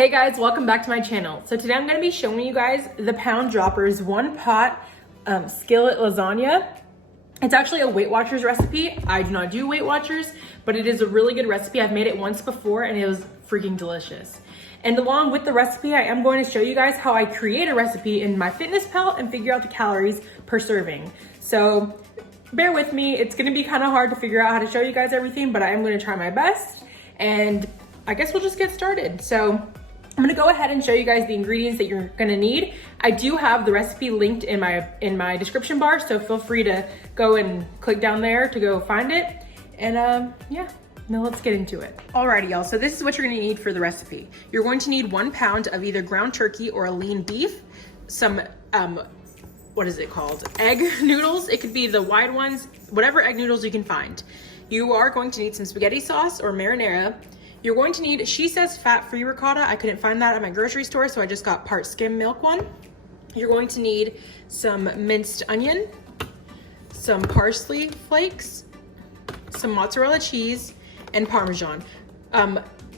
Hey guys, welcome back to my channel. So today I'm going to be showing you guys the Pound Droppers one pot skillet lasagna. It's actually a Weight Watchers recipe. I do not do Weight Watchers, but it is a really good recipe. I've made it once before and it was freaking delicious. And along with the recipe, I am going to show you guys how I create a recipe in MyFitnessPal and figure out the calories per serving. So bear with me. It's going to be kind of hard to figure out how to show you guys everything, but I am going to try my best. And I guess we'll just get started. So I'm gonna go ahead and show you guys the ingredients that you're gonna need. I do have the recipe linked in my description bar, so feel free to go and click down there to go find it. And yeah, now let's get into it. Alrighty y'all, so this is what you're gonna need for the recipe. You're going to need 1 pound of either ground turkey or a lean beef, some, what is it called? Egg noodles. It could be the wide ones, whatever egg noodles you can find. You are going to need some spaghetti sauce or marinara. You're going to need, she says fat-free ricotta. I couldn't find that at my grocery store, so I just got part skim milk one. You're going to need some minced onion, some parsley flakes, some mozzarella cheese, and Parmesan.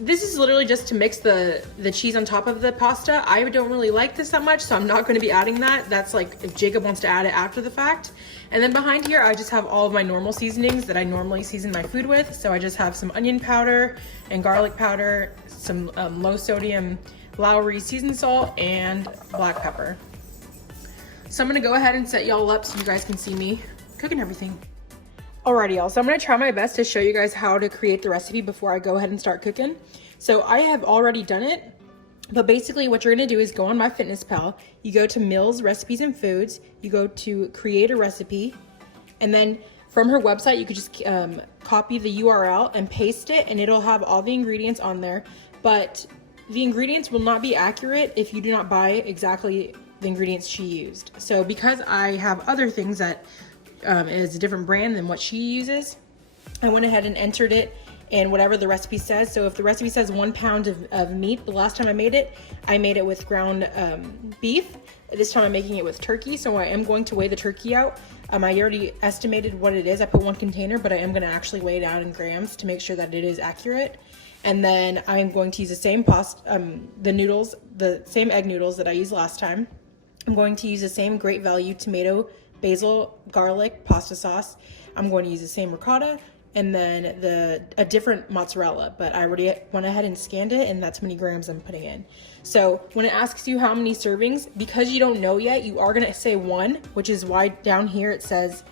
This is literally just to mix the cheese on top of the pasta. I don't really like this that much, so I'm not going to be adding that. That's like if Jacob wants to add it after the fact. And then behind here, I just have all of my normal seasonings that I normally season my food with. So I just have some onion powder and garlic powder, some low sodium Lowry seasoned salt, and black pepper. So I'm gonna go ahead and set y'all up so you guys can see me cooking everything. Alrighty y'all, so I'm gonna try my best to show you guys how to create the recipe before I go ahead and start cooking. So I have already done it, but basically what you're gonna do is go on MyFitnessPal, you go to Meals, Recipes, and Foods, you go to Create a Recipe, and then from her website, you could just copy the URL and paste it, and it'll have all the ingredients on there, but the ingredients will not be accurate if you do not buy exactly the ingredients she used. So because I have other things that is a different brand than what she uses, I went ahead and entered it in whatever the recipe says. So if the recipe says 1 pound of meat, the last time I made it with ground beef. This time I'm making it with turkey, so I am going to weigh the turkey out. I already estimated what it is. I put 1 container, but I am going to actually weigh it out in grams to make sure that it is accurate. And then I'm going to use the same the same egg noodles that I used last time. I'm going to use the same Great Value tomato, basil, garlic pasta sauce. I'm going to use the same ricotta, and then a different mozzarella, but I already went ahead and scanned it, and that's how many grams I'm putting in. So when it asks you how many servings, because you don't know yet, you are gonna say 1, which is why down here it says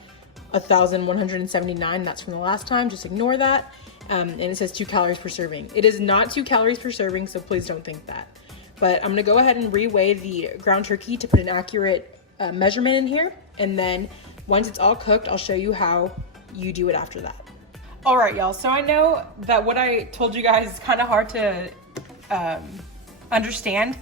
1,179. That's from the last time, just ignore that. And it says 2 calories per serving. It is not 2 calories per serving, so please don't think that. But I'm gonna go ahead and re-weigh the ground turkey to put an accurate measurement in here. And then once it's all cooked, I'll show you how you do it after that. All right, y'all, so I know that what I told you guys is kind of hard to understand,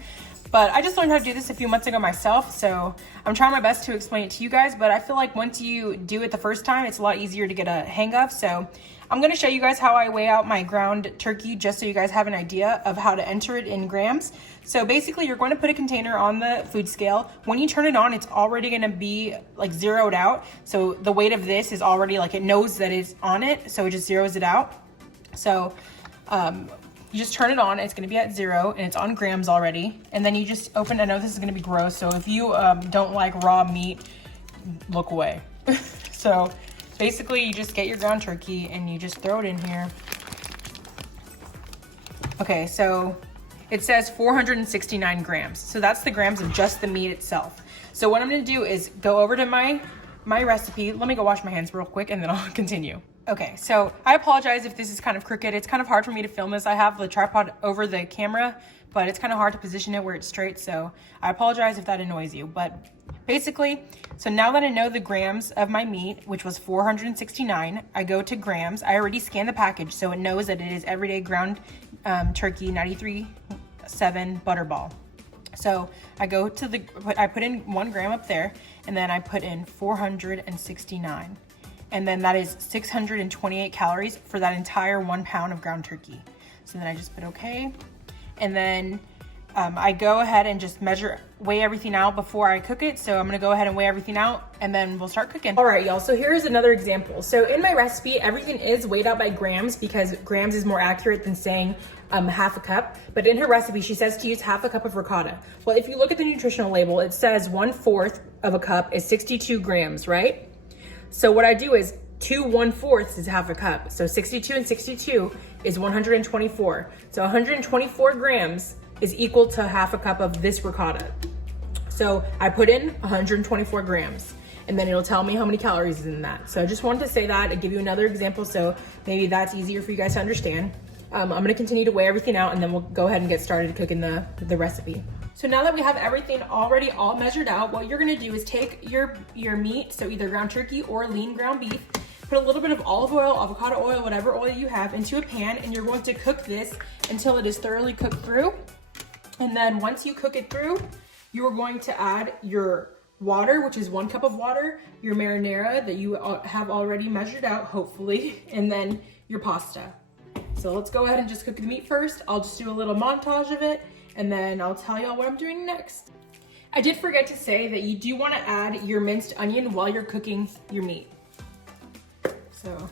but I just learned how to do this a few months ago myself, so I'm trying my best to explain it to you guys, but I feel like once you do it the first time, it's a lot easier to get a hang of. So I'm gonna show you guys how I weigh out my ground turkey, just so you guys have an idea of how to enter it in grams. So basically you're going to put a container on the food scale. When you turn it on, it's already gonna be like zeroed out. So the weight of this is already like, it knows that it's on it, so it just zeroes it out. So you just turn it on, it's gonna be at 0, and it's on grams already. And then you just open, I know this is gonna be gross, so if you don't like raw meat, look away. So basically you just get your ground turkey and you just throw it in here. Okay, so it says 469 grams. So that's the grams of just the meat itself. So what I'm gonna do is go over to my recipe. Let me go wash my hands real quick and then I'll continue. Okay, so I apologize if this is kind of crooked. It's kind of hard for me to film this. I have the tripod over the camera, but it's kind of hard to position it where it's straight. So I apologize if that annoys you, but basically, so now that I know the grams of my meat, which was 469, I go to grams. I already scanned the package, so it knows that it is everyday ground turkey 93.7 butterball. So I go to I put in 1 gram up there, and then I put in 469. And then that is 628 calories for that entire 1 pound of ground turkey. So then I just put okay. And then I go ahead and just weigh everything out before I cook it. So I'm gonna go ahead and weigh everything out and then we'll start cooking. All right, y'all, so here's another example. So in my recipe, everything is weighed out by grams because grams is more accurate than saying half a cup, but in her recipe, she says to use half a cup of ricotta. Well, if you look at the nutritional label, it says 1/4 of a cup is 62 grams, right? So what I do is 2 1/4 is half a cup. So 62 and 62 is 124. So 124 grams is equal to half a cup of this ricotta. So I put in 124 grams. And then it'll tell me how many calories is in that. So I just wanted to say that and give you another example so maybe that's easier for you guys to understand. I'm gonna continue to weigh everything out and then we'll go ahead and get started cooking the recipe. So now that we have everything already all measured out, what you're gonna do is take your meat, so either ground turkey or lean ground beef, put a little bit of olive oil, avocado oil, whatever oil you have, into a pan, and you're going to cook this until it is thoroughly cooked through. And then once you cook it through, you are going to add your water, which is 1 cup of water, your marinara that you have already measured out, hopefully, and then your pasta. So let's go ahead and just cook the meat first. I'll just do a little montage of it, and then I'll tell y'all what I'm doing next. I did forget to say that you do want to add your minced onion while you're cooking your meat. So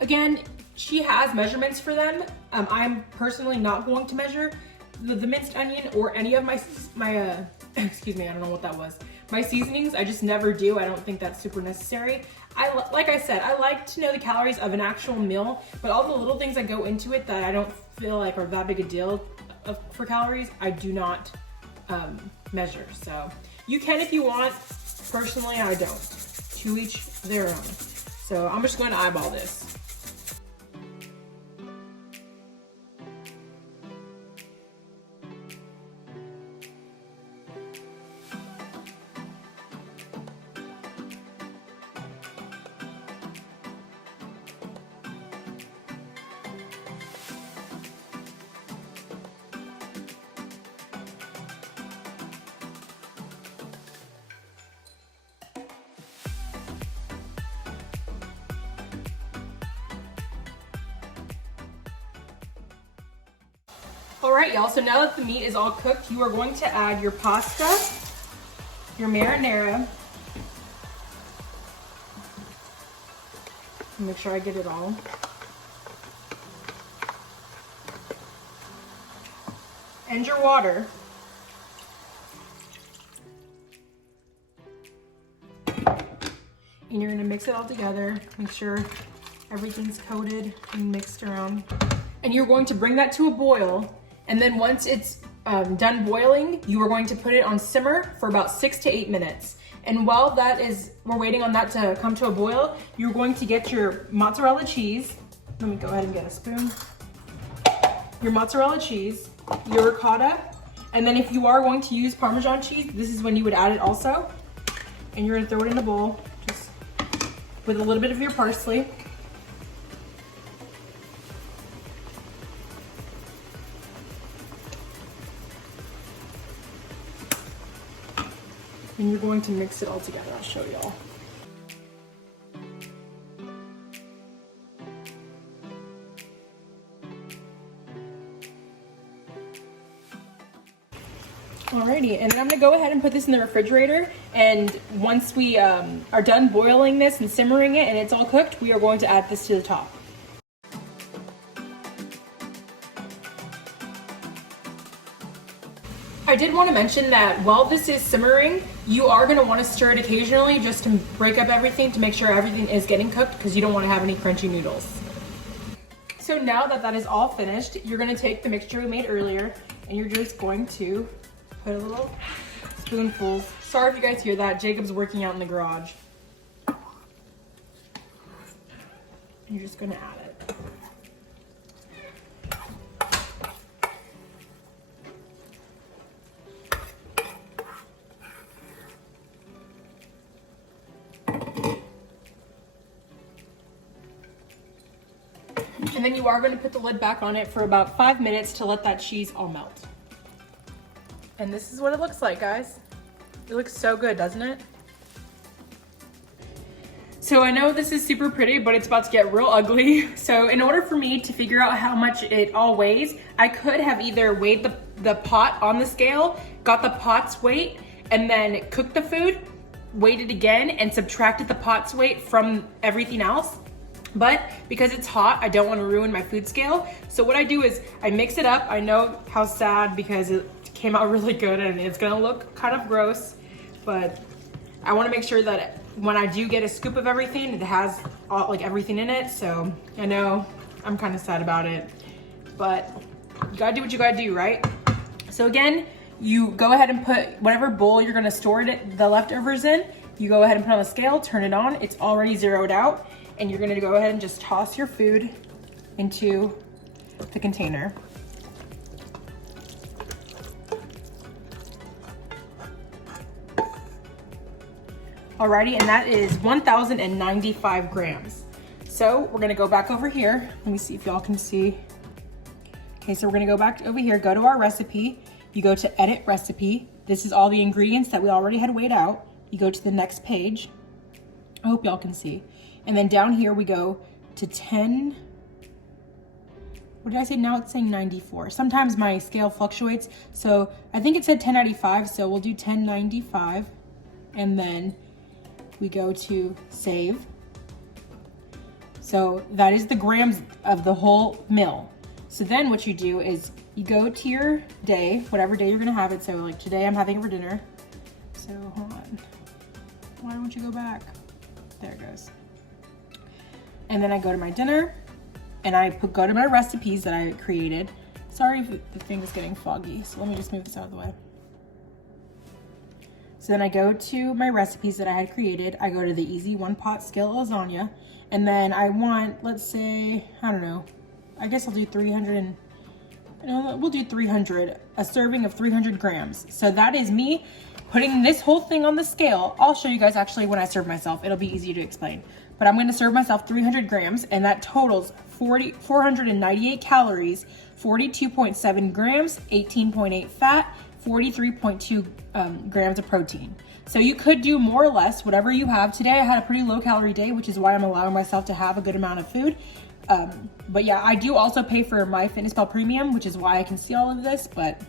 again, she has measurements for them. I'm personally not going to measure the minced onion or any of my excuse me, I don't know what that was. My seasonings, I just never do. I don't think that's super necessary. Like I said, I like to know the calories of an actual meal, but all the little things that go into it that I don't feel like are that big a deal for calories, I do not measure. So you can if you want. Personally, I don't. To each their own. So I'm just going to eyeball this. All right, y'all, so now that the meat is all cooked, you are going to add your pasta, your marinara. Make sure I get it all. And your water. And you're gonna mix it all together. Make sure everything's coated and mixed around. And you're going to bring that to a boil. And then once it's done boiling, you are going to put it on simmer for about 6 to 8 minutes. And while we're waiting on that to come to a boil, you're going to get your mozzarella cheese. Let me go ahead and get a spoon. Your mozzarella cheese, your ricotta, and then if you are going to use Parmesan cheese, this is when you would add it also. And you're gonna throw it in a bowl, just with a little bit of your parsley. And you're going to mix it all together. I'll show y'all. Alrighty, and then I'm gonna go ahead and put this in the refrigerator. And once we are done boiling this and simmering it and it's all cooked, we are going to add this to the top. I did want to mention that while this is simmering, you are going to want to stir it occasionally just to break up everything to make sure everything is getting cooked, because you don't want to have any crunchy noodles. So now that that is all finished, you're going to take the mixture we made earlier and you're just going to put a little spoonful. Sorry if you guys hear that, Jacob's working out in the garage. And you're just going to add it. And then you are going to put the lid back on it for about 5 minutes to let that cheese all melt. And this is what it looks like, guys. It looks so good, doesn't it? So I know this is super pretty, but it's about to get real ugly. So in order for me to figure out how much it all weighs, I could have either weighed the pot on the scale, got the pot's weight, and then cooked the food, weighed it again, and subtracted the pot's weight from everything else. But because it's hot, I don't want to ruin my food scale. So what I do is I mix it up. I know how sad because it came out really good and it's gonna look kind of gross, but I want to make sure that when I do get a scoop of everything, it has all, like everything in it. So I know I'm kind of sad about it, but you gotta do what you gotta do, right? So again, you go ahead and put whatever bowl you're gonna store the leftovers in, you go ahead and put on the scale, turn it on, it's already zeroed out, and you're gonna go ahead and just toss your food into the container. Alrighty, and that is 1,095 grams. So we're gonna go back over here. Let me see if y'all can see. Okay, so we're gonna go back over here, go to our recipe. You go to edit recipe. This is all the ingredients that we already had weighed out. You go to the next page. I hope y'all can see. And then down here we go to 10, what did I say? Now it's saying 94. Sometimes my scale fluctuates. So I think it said 1095, so we'll do 1095. And then we go to save. So that is the grams of the whole meal. So then what you do is you go to your day, whatever day you're gonna have it. So like today I'm having it for dinner. So hold on, why don't you go back? There it goes. And then I go to my dinner and I go to my recipes that I created. Sorry if the thing is getting foggy, so let me just move this out of the way. So then I go to my recipes that I had created. I go to the easy one pot skillet lasagna. And then I want, let's say, I don't know, I guess I'll do 300 we'll do 300, a serving of 300 grams. So that is me putting this whole thing on the scale. I'll show you guys actually when I serve myself. It'll be easy to explain. But I'm gonna serve myself 300 grams and that totals 498 calories, 42.7 grams, 18.8 fat, 43.2 grams of protein. So you could do more or less, whatever you have. Today I had a pretty low calorie day, which is why I'm allowing myself to have a good amount of food. But yeah, I do also pay for MyFitnessPal Premium, which is why I can see all of this. But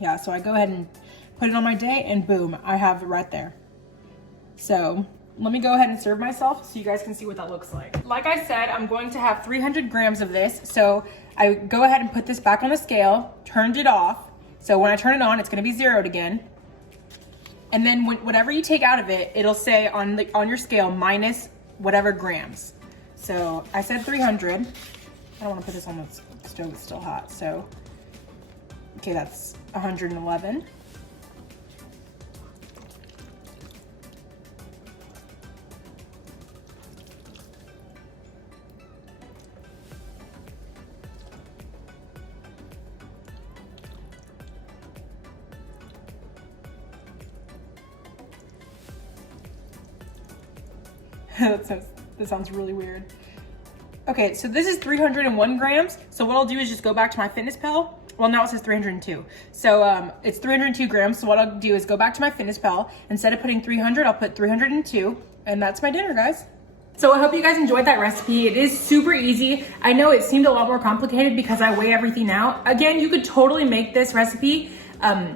yeah, so I go ahead and put it on my day and boom, I have it right there. So let me go ahead and serve myself so you guys can see what that looks like. Like I said, I'm going to have 300 grams of this. So I go ahead and put this back on the scale, turned it off. So when I turn it on, it's gonna be zeroed again. And then whatever you take out of it, it'll say on your scale minus whatever grams. So I said 300. I don't want to put this on the stove, it's still hot. So, okay, that's 111. That sounds really weird. Okay, so this is 301 grams. So what I'll do is just go back to MyFitnessPal. Well, now it says 302. So it's 302 grams. So what I'll do is go back to MyFitnessPal. Instead of putting 300, I'll put 302. And that's my dinner, guys. So I hope you guys enjoyed that recipe. It is super easy. I know it seemed a lot more complicated because I weigh everything out. Again, you could totally make this recipe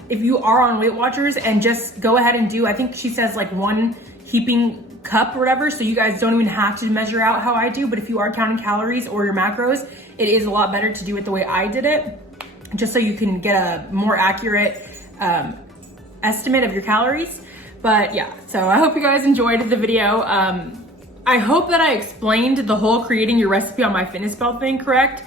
if you are on Weight Watchers and just go ahead and do, I think she says like 1 heaping cup or whatever, so you guys don't even have to measure out how I do. But if you are counting calories or your macros, it is a lot better to do it the way I did it, just so you can get a more accurate estimate of your calories. But yeah, so I hope you guys enjoyed the video. I hope that I explained the whole creating your recipe on MyFitnessPal thing correct.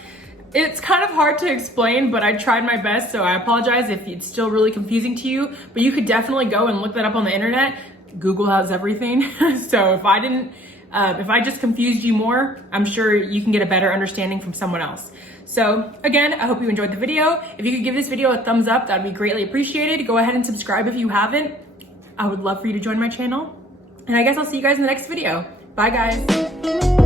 It's kind of hard to explain, but I tried my best, so I apologize if it's still really confusing to you. But you could definitely go and look that up on the internet. Google has everything. So if I just confused you more, I'm sure you can get a better understanding from someone else. So again, I hope you enjoyed the video. If you could give this video a thumbs up, that'd be greatly appreciated. Go ahead and subscribe if you haven't. I would love for you to join my channel. And I guess I'll see you guys in the next video. Bye guys.